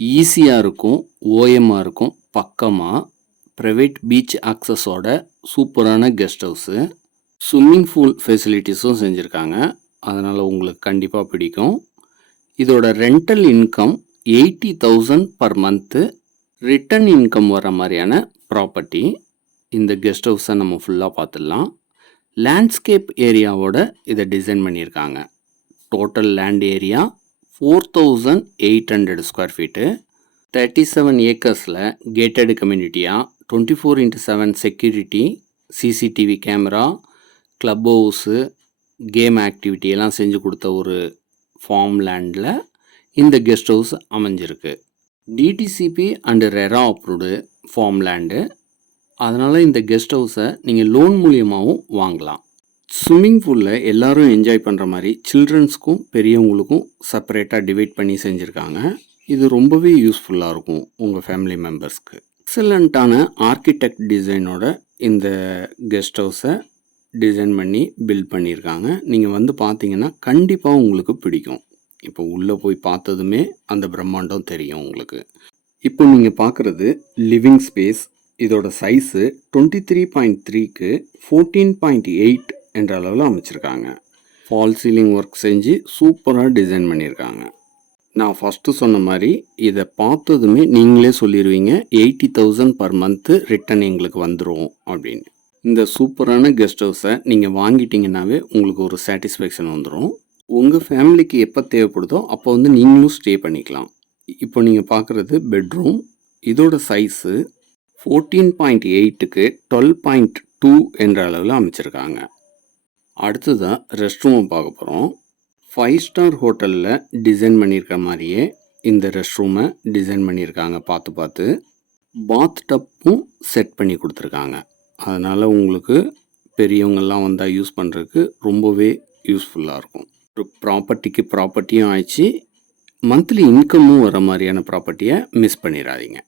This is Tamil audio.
ஈஸியாக இருக்கும், ஓஎம்மாக இருக்கும், பக்கமாக ப்ரைவேட் பீச் ஆக்சஸோட சூப்பரான கெஸ்ட் ஹவுஸு. ஸ்விம்மிங் பூல் ஃபெசிலிட்டிஸும் செஞ்சுருக்காங்க. அதனால் உங்களுக்கு கண்டிப்பாக பிடிக்கும். இதோட rental income 80,000 per month. Return income வர மாதிரியான ப்ராப்பர்ட்டி. இந்த கெஸ்ட் ஹவுஸை நம்ம ஃபுல்லாக பார்த்துடலாம். லேண்ட்ஸ்கேப் ஏரியாவோட இதை டிசைன் பண்ணியிருக்காங்க. Total land area 4,800 square feet. 37 ஏக்கர்ஸில் கேட்டட் கம்யூனிட்டியாக 24/7 security, CCTV camera, club house, game activity எல்லாம் செஞ்சு கொடுத்த ஒரு ஃபார்ம் லேண்டில் இந்த கெஸ்ட் ஹவுஸ் அமைஞ்சிருக்கு. DTCP and RERA approved farm land. அதனால் இந்த கெஸ்ட் ஹவுஸை நீங்கள் லோன் மூலியமாகவும் வாங்கலாம். ஸ்விம்மிங் பூலில் எல்லோரும் என்ஜாய் பண்ணுற மாதிரி சில்ட்ரன்ஸ்க்கும் பெரியவங்களுக்கும் செப்பரேட்டாக டிவைட் பண்ணி செஞ்சுருக்காங்க. இது ரொம்பவே யூஸ்ஃபுல்லாக இருக்கும் உங்கள் ஃபேமிலி மெம்பர்ஸ்க்கு. எக்ஸலண்ட்டான ஆர்கிடெக்ட் டிசைனோட இந்த கெஸ்ட் ஹவுஸை டிசைன் பண்ணி பில்ட் பண்ணியிருக்காங்க. நீங்கள் வந்து பார்த்தீங்கன்னா கண்டிப்பாக உங்களுக்கு பிடிக்கும். இப்போ உள்ளே போய் பார்த்ததுமே அந்த பிரம்மாண்டம் தெரியும் உங்களுக்கு. இப்போ நீங்கள் பார்க்குறது லிவிங் ஸ்பேஸ். இதோட சைஸு 23.3க்கு 14.8 என்ற அளவில் அமைச்சிருக்காங்க. ஃபால் சீலிங் ஒர்க் செஞ்சு சூப்பராக டிசைன் பண்ணியிருக்காங்க. நான் ஃபஸ்ட்டு சொன்ன மாதிரி இதை பார்த்ததுமே நீங்களே சொல்லிடுவீங்க 80,000 பர் மந்த்து ரிட்டன் எங்களுக்கு வந்துடும் அப்படின்னு. இந்த சூப்பரான கெஸ்ட் ஹவுஸை நீங்கள் வாங்கிட்டீங்கன்னாவே உங்களுக்கு ஒரு சாட்டிஸ்ஃபேக்ஷன் வந்துடும். உங்கள் ஃபேமிலிக்கு எப்போ தேவைப்படுதோ அப்போ வந்து நீங்களும் ஸ்டே பண்ணிக்கலாம். இப்போ நீங்கள் பார்க்குறது பெட்ரூம். இதோட சைஸு 14.8க்கு 12.2 என்ற அளவில் அமைச்சிருக்காங்க. அடுத்ததான் ரெஸ்ட் ரூமை பார்க்க போகிறோம். 5 ஸ்டார் ஹோட்டலில் டிசைன் பண்ணியிருக்க மாதிரியே இந்த ரெஸ்ட் ரூமை டிசைன் பண்ணியிருக்காங்க. பார்த்து பாத் டப்பும் செட் பண்ணி கொடுத்துருக்காங்க. அதனால் உங்களுக்கு பெரியவங்கள்லாம் வந்தால் யூஸ் பண்ணுறதுக்கு ரொம்பவே யூஸ்ஃபுல்லாக இருக்கும். ஒரு ப்ராப்பர்ட்டிக்கு ப்ராப்பர்ட்டியும் ஆயிடுச்சு, மந்த்லி இன்கமும் வர மாதிரியான ப்ராப்பர்ட்டியை மிஸ் பண்ணிடாதீங்க.